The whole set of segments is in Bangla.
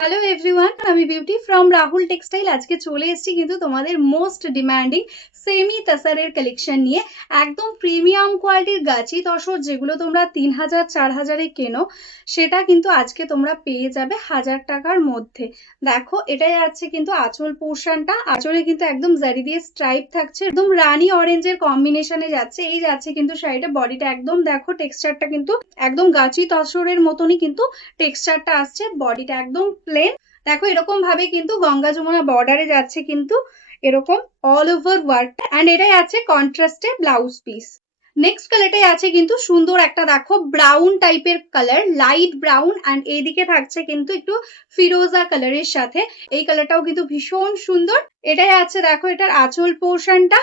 হ্যালো এভরিওয়ান, আমি বিউটি ফ্রম রাহুল টেক্সটাইল। আজকে চলে এসেছি কিন্তু তোমাদের মোস্ট ডিমান্ডিং সেমি তাসারের কালেকশন নিয়ে। একদম প্রিমিয়াম কোয়ালিটির গাছি তসর যেগুলো তোমরা 3000-4000-এ কেনো, সেটা কিন্তু আজকে তোমরা পেয়ে যাবে 1000 টাকার মধ্যে। দেখো, এটাই আছে কিন্তু আঁচল পোর্শনটা। আঁচলে কিন্তু একদম জারি দিয়ে স্ট্রাইপ থাকছে, একদম রানী অরেঞ্জের কম্বিনেশনে যাচ্ছে। এই যাচ্ছে কিন্তু শাড়িটা, বডিটা একদম দেখো টেক্সচারটা কিন্তু একদম গাছি তসরের মতনই কিন্তু টেক্সচারটা আসছে। বডিটা একদম প্লেন। দেখো এরকম ভাবে কিন্তু গঙ্গা যমুনা বর্ডারে যাচ্ছে কিন্তু এরকম অল ওভার ওয়ার্কটা। এন্ড এটাই আছে কন্ট্রাস্টে ব্লাউজ পিস। নেক্সট কালারটাই আছে কিন্তু সুন্দর একটা, দেখো ব্রাউন টাইপের কালার, লাইট ব্রাউন। এন্ড এইদিকে থাকছে কিন্তু একটু ফিরোজা কালারের সাথে। এই কালারটাও কিন্তু ভীষণ সুন্দর। এটাই আছে দেখো এটার আঁচল পোর্শনটা,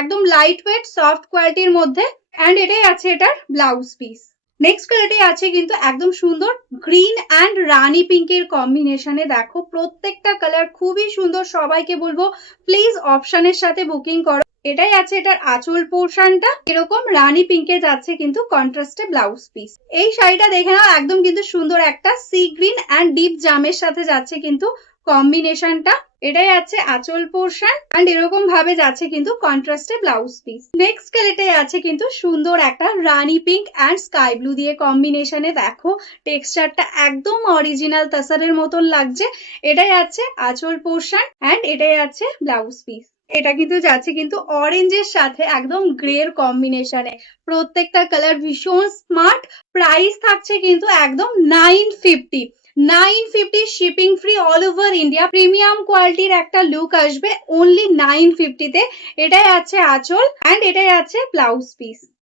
একদম লাইট ওয়েট সফট কোয়ালিটির মধ্যে। এন্ড এটাই আছে এটার ব্লাউজ পিস। নেক্সট কালারটাই আছে কিন্তু একদম সুন্দর গ্রিন অ্যান্ড রানী পিঙ্কের কম্বিনেশনে। দেখো প্রত্যেকটা কালার খুবই সুন্দর। সবাইকে বলবো প্লিজ অপশনের সাথে বুকিং করো। এটাই আছে এটার আঁচল পোর্শনটা, এরকম রানী পিঙ্কে যাচ্ছে কিন্তু কন্ট্রাস্টে ব্লাউজ পিস। এই শাড়িটা দেখে নাও, একদম কিন্তু সুন্দর একটা সি গ্রিন অ্যান্ড ডিপ জামের সাথে যাচ্ছে কিন্তু কম্বিনেশনটা। এটাই আছে আঁচল পোর্শন এন্ড এরকম ভাবে যাচ্ছে কিন্তু কন্ট্রাস্টে ব্লাউজ পিস। নেক্সট কালারটাই আছে কিন্তু সুন্দর একটা রানী পিঙ্ক এন্ড স্কাই ব্লু দিয়ে কম্বিনেশনে। দেখো টেক্সচারটা একদম অরিজিনাল তাসারের মতন লাগছে। এটাই আছে আঁচল পোর্শন এন্ড এটাই আছে ব্লাউজ পিস। এটা কিন্তু যাচ্ছে কিন্তু অরেঞ্জের সাথে একদম গ্রের কম্বিনেশনে। প্রত্যেকটা কালার ভীষণ স্মার্ট। প্রাইস থাকছে কিন্তু একদম 950। 950 shipping free all over India. Premium কোয়ালিটির একটা লুক আসবে অনলি 950 তে। এটাই আছে আঁচল এন্ড এটাই আছে ব্লাউজ পিস।